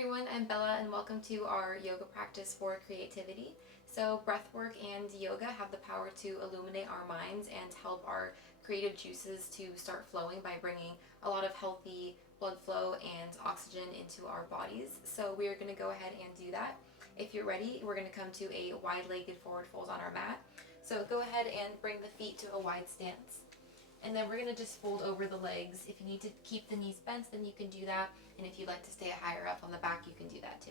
everyone, I'm Bella and welcome to our yoga practice for creativity. So breathwork and yoga have the power to illuminate our minds and help our creative juices to start flowing by bringing a lot of healthy blood flow and oxygen into our bodies. So we are going to go ahead and do that. If you're ready, we're going to come to a wide-legged forward fold on our mat. So go ahead and bring the feet to a wide stance. And then we're going to just fold over the legs. If you need to keep the knees bent, then you can do that. And if you'd like to stay higher up on the back, you can do that too.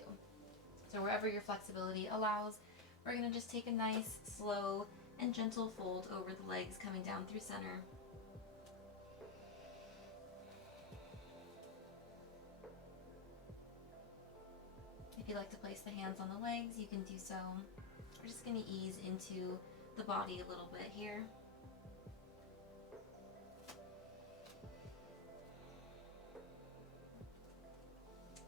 So wherever your flexibility allows, we're going to just take a nice, slow, and gentle fold over the legs coming down through center. If you'd like to place the hands on the legs, you can do so. We're just going to ease into the body a little bit here.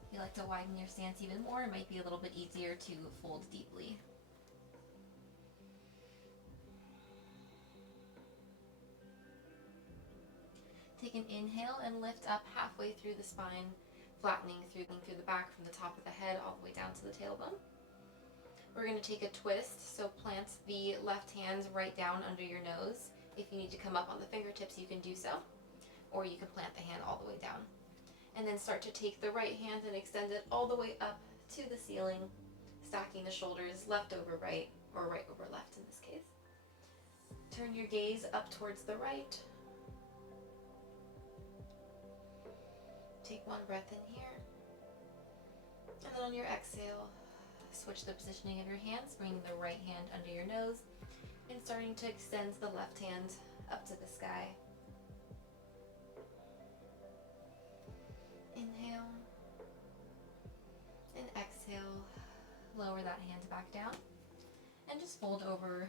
If you like to widen your stance even more, it might be a little bit easier to fold deeply. Take an inhale and lift up halfway through the spine, flattening through the back from the top of the head all the way down to the tailbone. We're going to take a twist, so plant the left hand right down under your nose. If you need to come up on the fingertips, you can do so, or you can plant the hand all the way down. And then start to take the right hand and extend it all the way up to the ceiling, stacking the shoulders left over right, or right over left in this case. Turn your gaze up towards the right. Take one breath in here. And then on your exhale, switch the positioning of your hands, bringing the right hand under your nose and starting to extend the left hand up to the sky. Inhale and exhale, lower that hand back down and just fold over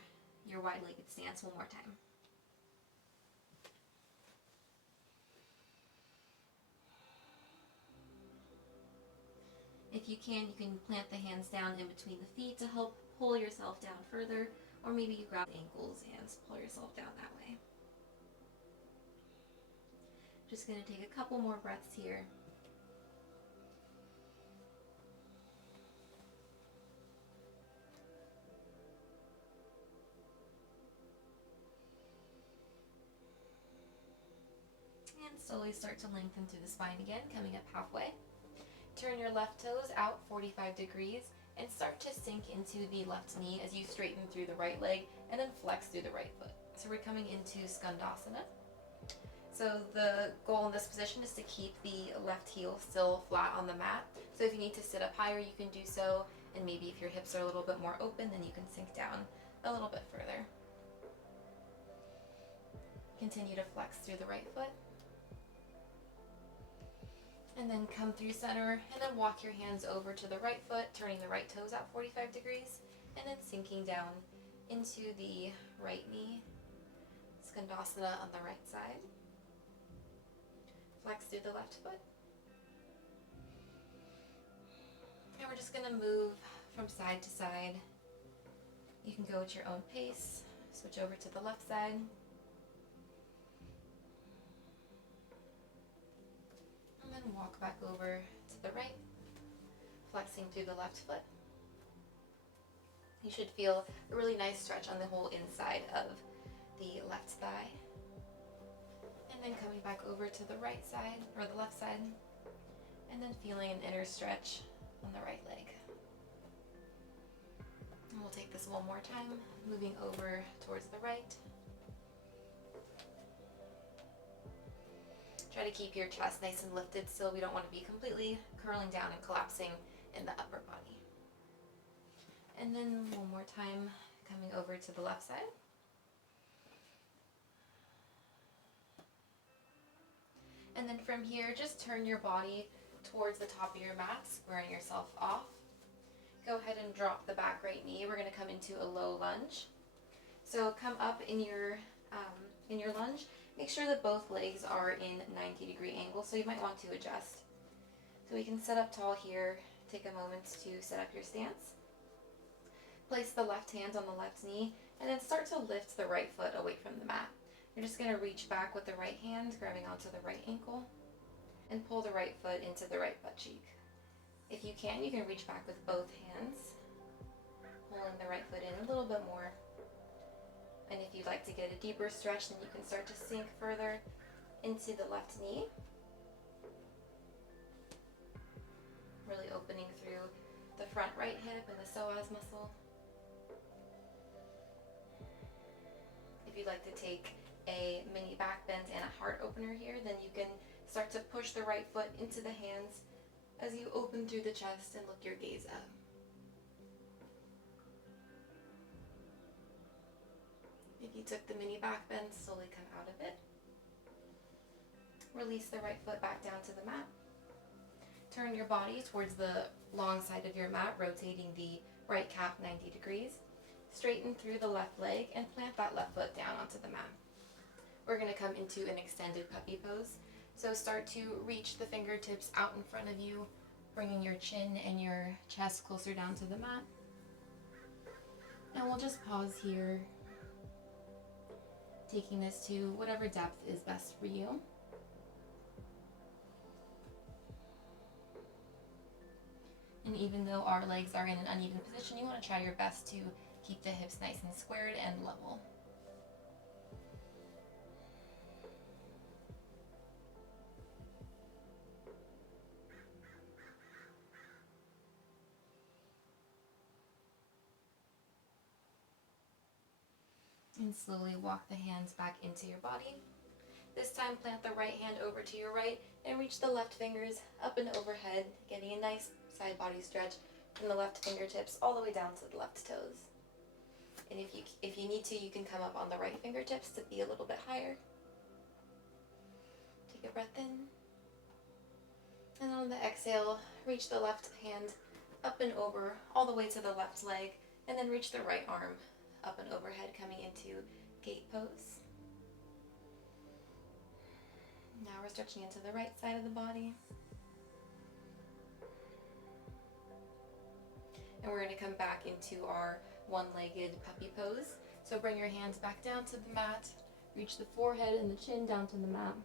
your wide-legged stance one more time. If you can plant the hands down in between the feet to help pull yourself down further, or maybe you grab the ankles and pull yourself down that way. Just going to take a couple more breaths here. And slowly start to lengthen through the spine again, coming up halfway. Turn your left toes out 45 degrees and start to sink into the left knee as you straighten through the right leg and then flex through the right foot. So we're coming into Skandasana. So the goal in this position is to keep the left heel still flat on the mat. So if you need to sit up higher, you can do so. And maybe if your hips are a little bit more open, then you can sink down a little bit further. Continue to flex through the right foot. And then come through center and then walk your hands over to the right foot, turning the right toes out 45 degrees and then sinking down into the right knee. Skandasana on the right side. Flex through the left foot. And we're just going to move from side to side. You can go at your own pace. Switch over to the left side. And then walk back over to the right, flexing through the left foot. You should feel a really nice stretch on the whole inside of the left thigh. And then coming back over to the right side, or the left side, and then feeling an inner stretch on the right leg. And we'll take this one more time, moving over towards the right. Try to keep your chest nice and lifted still. We don't want to be completely curling down and collapsing in the upper body. And then one more time, coming over to the left side. And then from here, just turn your body towards the top of your mat, squaring yourself off. Go ahead and drop the back right knee. We're going to come into a low lunge. So come up in your lunge. Make sure that both legs are in 90-degree angle, so you might want to adjust. So we can sit up tall here. Take a moment to set up your stance. Place the left hand on the left knee, and then start to lift the right foot away from the mat. You're just going to reach back with the right hand, grabbing onto the right ankle, and pull the right foot into the right butt cheek. If you can reach back with both hands, pulling the right foot in a little bit more. And if you'd like to get a deeper stretch, then you can start to sink further into the left knee. Really opening through the front right hip and the psoas muscle. If you'd like to take a mini back bend and a heart opener here, then you can start to push the right foot into the hands as you open through the chest and look your gaze up. If you took the mini back bend, slowly come out of it. Release the right foot back down to the mat. Turn your body towards the long side of your mat, rotating the right calf 90 degrees. Straighten through the left leg and plant that left foot down onto the mat. We're going to come into an extended puppy pose. So start to reach the fingertips out in front of you, bringing your chin and your chest closer down to the mat. And we'll just pause here, taking this to whatever depth is best for you. And even though our legs are in an uneven position, you want to try your best to keep the hips nice and squared and level. And slowly walk the hands back into your body. This time plant the right hand over to your right and reach the left fingers up and overhead, getting a nice side body stretch from the left fingertips all the way down to the left toes. And if you need to, you can come up on the right fingertips to be a little bit higher. Take a breath in. And on the exhale, reach the left hand up and over all the way to the left leg, and then reach the right arm up and overhead, coming into gate pose. Now we're stretching into the right side of the body. And we're going to come back into our one-legged puppy pose. So bring your hands back down to the mat, reach the forehead and the chin down to the mat.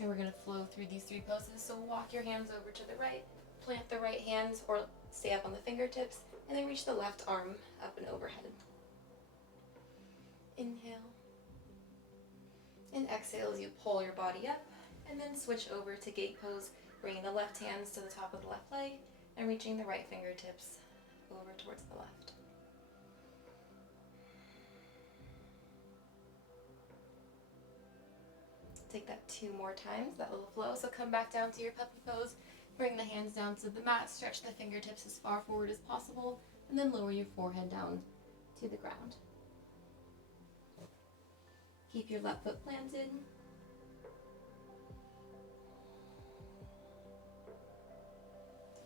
And we're going to flow through these three poses. So walk your hands over to the right, plant the right hands or stay up on the fingertips, and then reach the left arm up and overhead. Inhale. And exhale as you pull your body up, and then switch over to gate pose, bringing the left hands to the top of the left leg and reaching the right fingertips over towards the left. Take that 2 more times, that little flow. So come back down to your puppy pose, bring the hands down to the mat, stretch the fingertips as far forward as possible, and then lower your forehead down to the ground. Keep your left foot planted.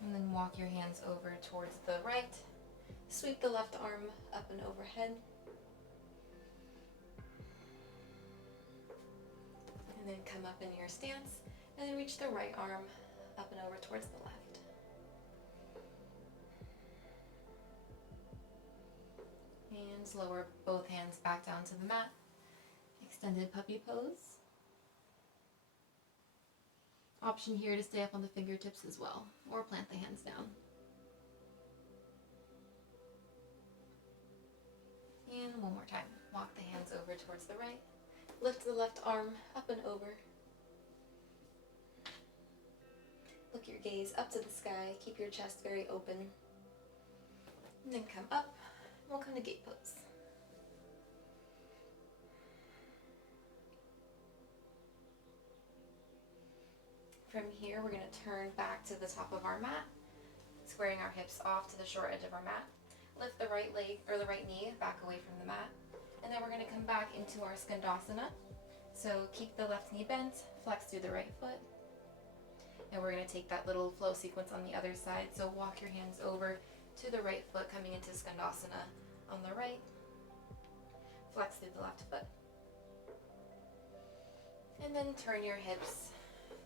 And then walk your hands over towards the right. Sweep the left arm up and overhead. And then come up in your stance, and then reach the right arm up and over towards the left. And lower both hands back down to the mat. Extended puppy pose. Option here to stay up on the fingertips as well, or plant the hands down. And one more time. Walk the hands over towards the right. Lift the left arm up and over. Look your gaze up to the sky. Keep your chest very open. And then come up. We'll come to gate pose. From here, we're going to turn back to the top of our mat, squaring our hips off to the short edge of our mat. Lift the right leg or the right knee back away from the mat. And then we're going to come back into our Skandasana. So keep the left knee bent, flex through the right foot. And we're going to take that little flow sequence on the other side. So walk your hands over to the right foot, coming into Skandasana on the right. Flex through the left foot. And then turn your hips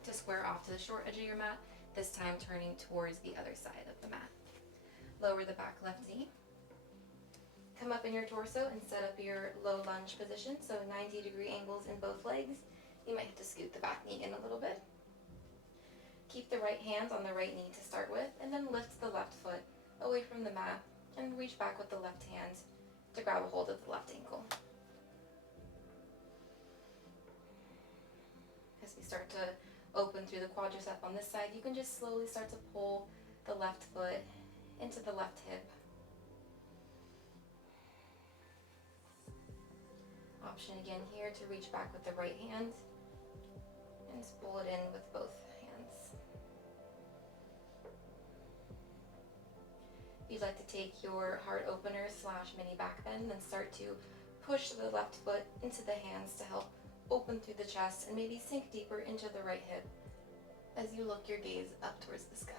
to square off to the short edge of your mat, this time turning towards the other side of the mat. Lower the back left knee. come up in your torso and set up your low lunge position, so 90-degree angles in both legs. You might have to scoot the back knee in a little bit. Keep the right hand on the right knee to start with, and then lift the left foot away from the mat and reach back with the left hand to grab a hold of the left ankle. As we start to open through the quadricep on this side, you can just slowly start to pull the left foot into the left hip. Option again here to reach back with the right hand and just pull it in with both hands. If you'd like to take your heart opener / mini back bend, then start to push the left foot into the hands to help open through the chest and maybe sink deeper into the right hip as you look your gaze up towards the sky.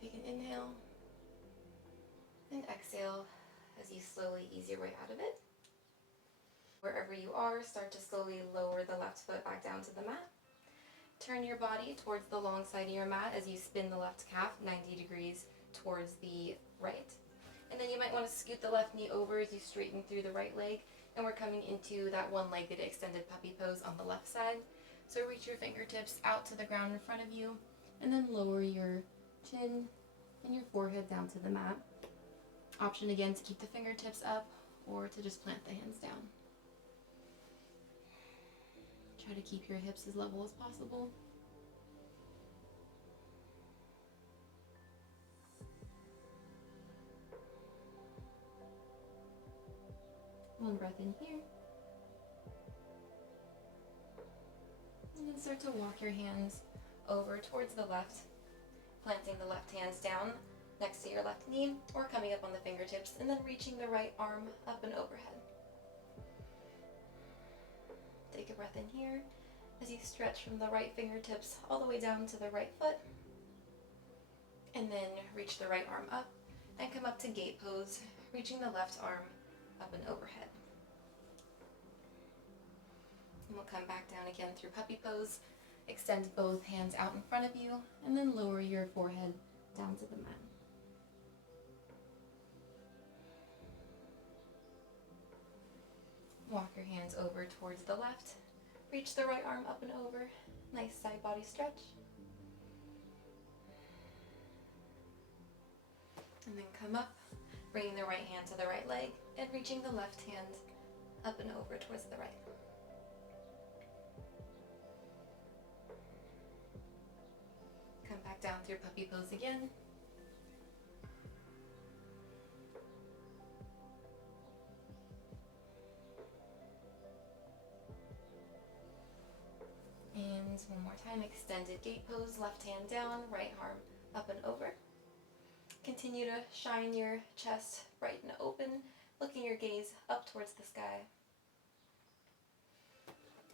Take an inhale and exhale as you slowly ease your way out of it. Wherever you are, start to slowly lower the left foot back down to the mat. Turn your body towards the long side of your mat as you spin the left calf 90 degrees towards the right. And then you might want to scoot the left knee over as you straighten through the right leg. And we're coming into that one-legged extended puppy pose on the left side. So reach your fingertips out to the ground in front of you, and then lower your chin and your forehead down to the mat. Option again to keep the fingertips up or to just plant the hands down. Try to keep your hips as level as possible. One breath in here. And then start to walk your hands over towards the left, planting the left hands down next to your left knee or coming up on the fingertips, and then reaching the right arm up and overhead. Take a breath in here as you stretch from the right fingertips all the way down to the right foot, and then reach the right arm up and come up to gate pose, reaching the left arm up and overhead. And we'll come back down again through puppy pose. Extend both hands out in front of you, and then lower your forehead down to the mat. Walk your hands over towards the left. Reach the right arm up and over. Nice side body stretch. And then come up, bringing the right hand to the right leg and reaching the left hand up and over towards the right. Come back down through puppy pose again. And one more time, extended gate pose, left hand down, right arm up and over. Continue to shine your chest bright and open, looking your gaze up towards the sky.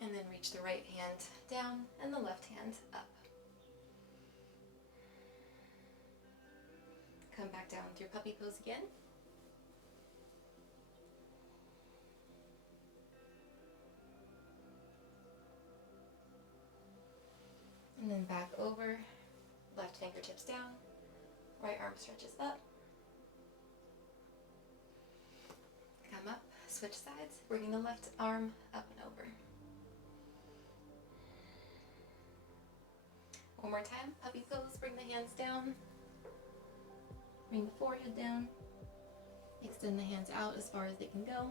And then reach the right hand down and the left hand up. Come back down through puppy pose again. And then back over, left fingertips down, right arm stretches up. Come up, switch sides, bringing the left arm up and over. One more time, puppy pose, bring the hands down. Bring the forehead down. Extend the hands out as far as they can go.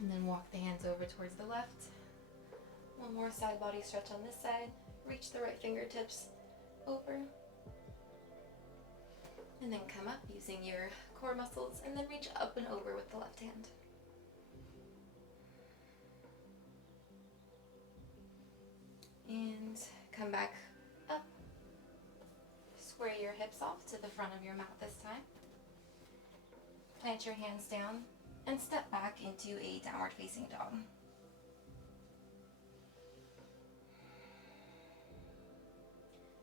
And then walk the hands over towards the left. One more side body stretch on this side. Reach the right fingertips over. And then come up using your core muscles, and then reach up and over with the left hand. And come back up. Square your hips off to the front of your mat this time. Plant your hands down and step back into a downward facing dog.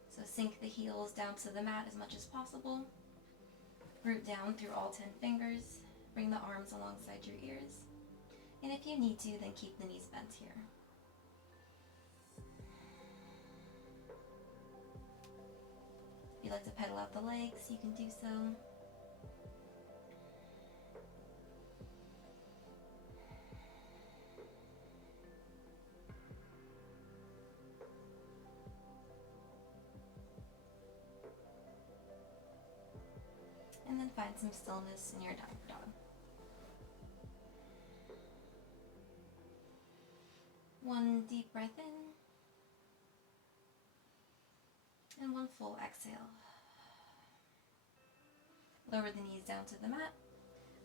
So sink the heels down to the mat as much as possible. Root down through all 10 fingers. Bring the arms alongside your ears. And if you need to, then keep the knees bent here. you like to pedal out the legs, you can do so. And then find some stillness in your downward dog. One deep breath in, and one full exhale. Lower the knees down to the mat,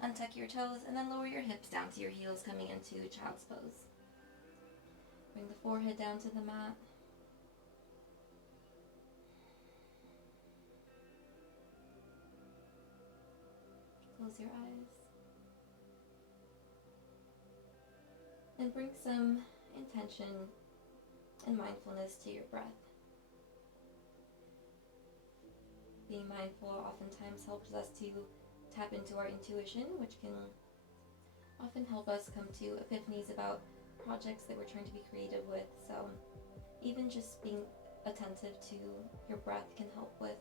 untuck your toes, and then lower your hips down to your heels, coming into child's pose. Bring the forehead down to the mat. Close your eyes. And bring some intention and mindfulness to your breath. Being mindful oftentimes helps us to tap into our intuition, which can often help us come to epiphanies about projects that we're trying to be creative with. So even just being attentive to your breath can help with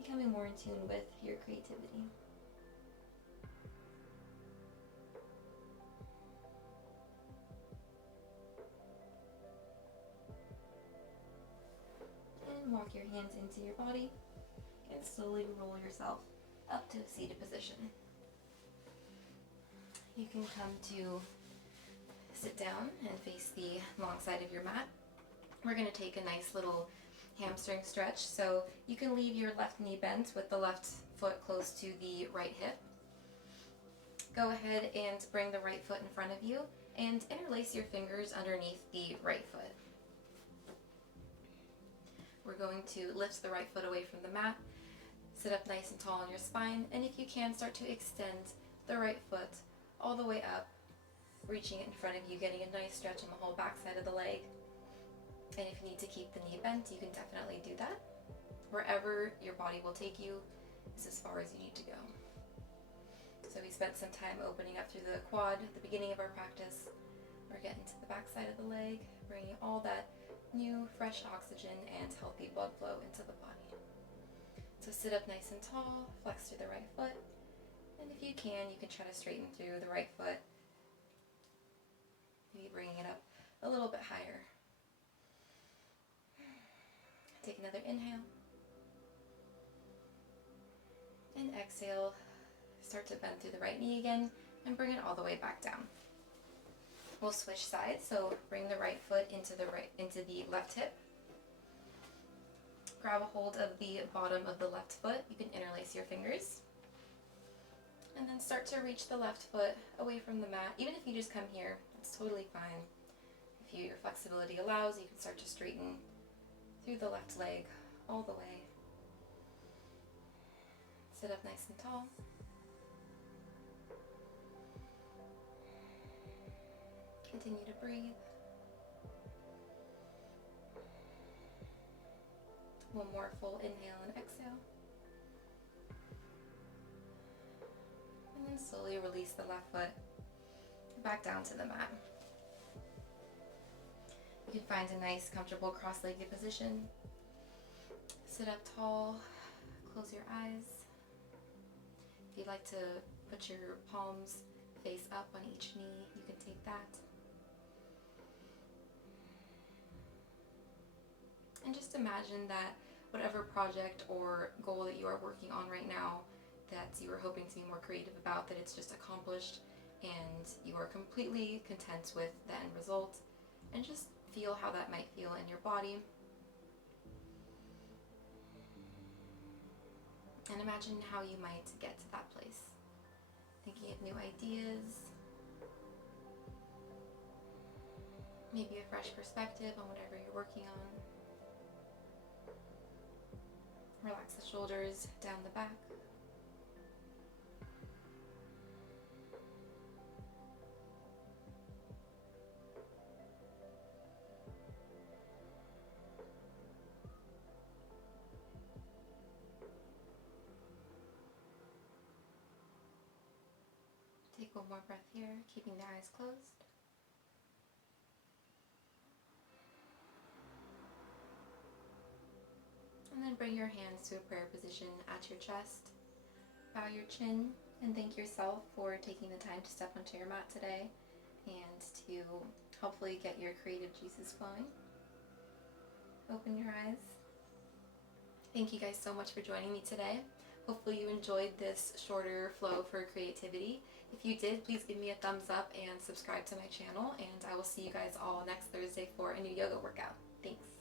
becoming more in tune with your creativity. And walk your hands into your body and slowly roll yourself up to a seated position. You can come to sit down and face the long side of your mat. We're going to take a nice little hamstring stretch, so you can leave your left knee bent with the left foot close to the right hip. Go ahead and bring the right foot in front of you and interlace your fingers underneath the right foot. We're going to lift the right foot away from the mat, sit up nice and tall on your spine, and if you can, start to extend the right foot all the way up, reaching it in front of you, getting a nice stretch on the whole back side of the leg. And if you need to keep the knee bent, you can definitely do that. Wherever your body will take you is as far as you need to go. So we spent some time opening up through the quad at the beginning of our practice. We're getting to the back side of the leg, bringing all that new, fresh oxygen and healthy blood flow into the body. So sit up nice and tall, flex through the right foot, and if you can try to straighten through the right foot, maybe bringing it up a little bit higher. Take another inhale, and exhale. Start to bend through the right knee again, and bring it all the way back down. We'll switch sides, so bring the right foot into the left hip. Grab a hold of the bottom of the left foot. You can interlace your fingers. And then start to reach the left foot away from the mat. Even if you just come here, that's totally fine. If your flexibility allows, you can start to straighten through the left leg all the way. Sit up nice and tall. Continue to breathe. One more full inhale and exhale. And then slowly release the left foot back down to the mat. You can find a nice, comfortable cross-legged position. Sit up tall, close your eyes. If you'd like to put your palms face up on each knee, you can take that. And just imagine that whatever project or goal that you are working on right now that you are hoping to be more creative about, that it's just accomplished and you are completely content with the end result, and just feel how that might feel in your body. And imagine how you might get to that place. Thinking of new ideas, maybe a fresh perspective on whatever you're working on. Relax the shoulders down the back. Take one more breath here, keeping the eyes closed. bring your hands to a prayer position at your chest. Bow your chin and thank yourself for taking the time to step onto your mat today and to hopefully get your creative juices flowing. Open your eyes. Thank you guys so much for joining me today. Hopefully you enjoyed this shorter flow for creativity. If you did, please give me a thumbs up and subscribe to my channel, and I will see you guys all next Thursday for a new yoga workout. Thanks.